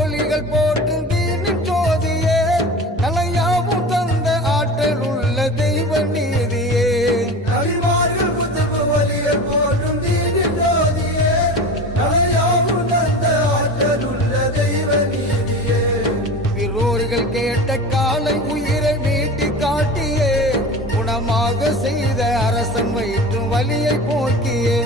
ஒளிகள் போற்றும் தீனின் ஜோதியே, கலையாவும் தந்த ஆற்றல் உள்ள தெய்வ நீதியே. நபிமார்கள் குத்துபு ஒளிகள் போற்றும் தீனின் ஜோதியே, கலையாவும் தந்த ஆற்றல் உள்ள தெய்வ நீதியே. பிறோர்கள் கேட்ட காலை உயிரை மீட்டி காட்டியே, குணமாக செய்த அரசன் வயிற்றும் வலியை போக்கியே.